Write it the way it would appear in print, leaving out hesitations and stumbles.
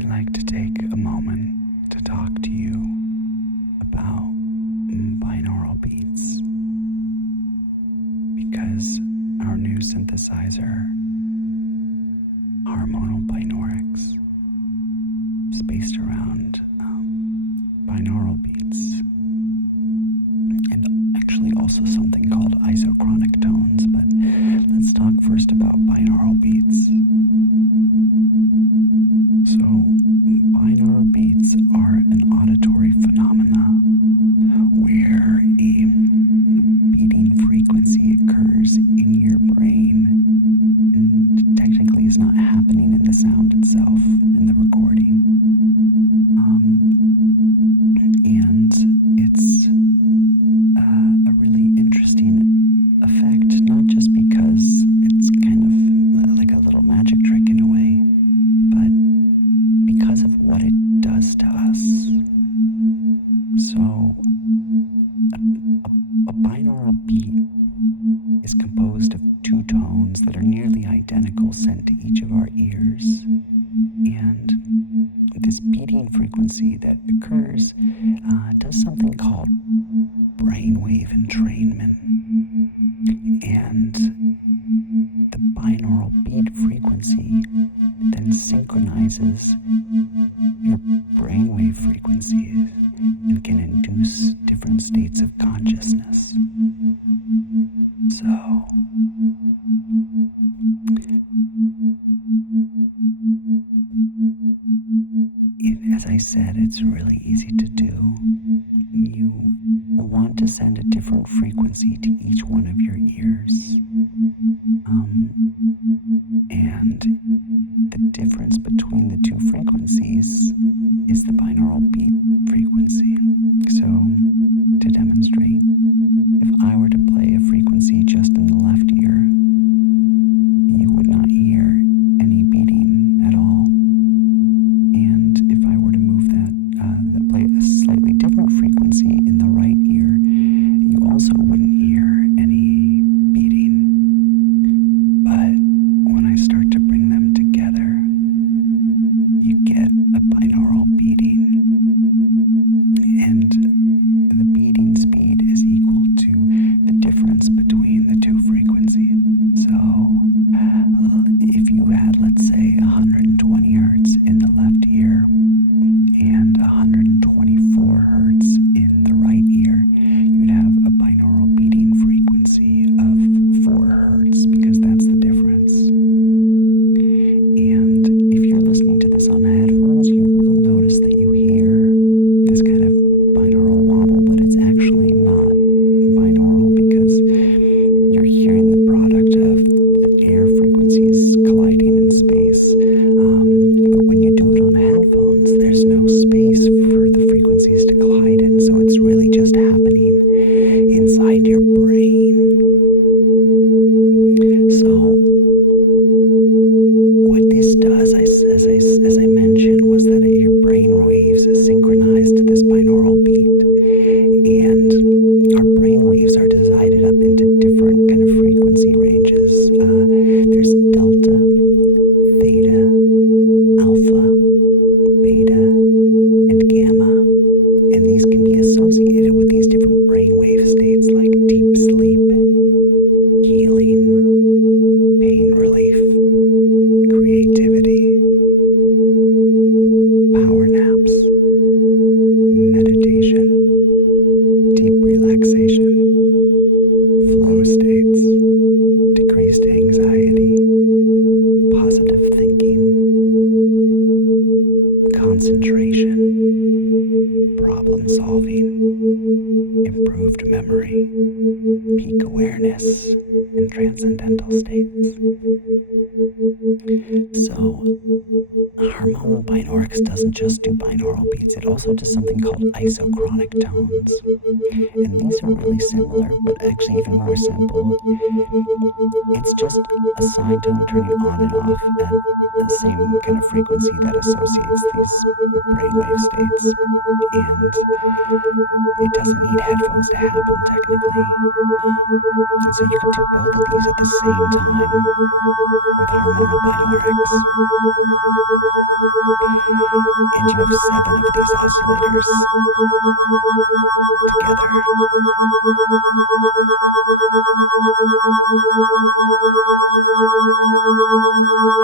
I'd like to take a moment to talk to you about binaural beats because our new synthesizer, Harmonal Binaurics, is based around binaural beats and actually also something called isochronic tones. But let's talk first about binaural beats. So, binaural beats are an auditory phenomena where a beating frequency occurs in your brain and technically is not happening in the sound itself, in the recording. And it's a really interesting effect, not just because it's kind of like a little magic trick in a way, but because of what it does to us. So, a binaural beat is composed of two tones that are nearly identical sent to each of our ears. And this beating frequency that occurs does something called brainwave entrainment. And the binaural beat frequency then synchronizes your brainwave frequencies and can induce different states of consciousness. So, as I said, it's really easy to do. You want to send a different frequency to each one of your ears. And the difference between the two frequencies is the binaural beat frequency. So, to demonstrate, if I were to play a frequency just in the left ear, you would not hear any beating at all. And if I were to move that play a slightly different frequency in the right ear, you also wouldn't hear any beating. But when I start to bring them together, you get a binaural beating. And the beating speed is equal to the difference between the two frequencies. So if you had, let's say, 120 hertz in the left ear and 124 hertz in the right ear, you'd have a binaural beating frequency of 4 hertz because that's the difference. And if you're listening to this on headphones, you will notice that you hear this kind of binaural wobble, but it's actually not binaural because you're hearing the product of the air frequencies colliding in space. But when you do it on headphones, there's no space for the frequencies to collide in, so it's really just happening inside your brain. So what this does, as I mentioned, was that your brain waves synchronized to this binaural beat, and our brain waves are divided up into different kind of frequency ranges. There's delta, theta, alpha, beta, and gamma, and these can be associated with these different brainwave states like deep sleep, healing, pain relief, creativity, power naps, meditation, deep relaxation, flow states, decreased anxiety, positive thinking, concentration, problem solving, improved memory, peak awareness, and transcendental states. So, Harmonal Binaurics doesn't just do binaural beats, it also does something called isochronic tones. And these are really similar, but actually even more simple. It's just a sine tone turning on and off at the same kind of frequency that associates these brainwave states. And it doesn't need headphones to happen, technically. And so you can do both of these at the same time with Harmonal Binaurics. And you have 7 of these oscillators together.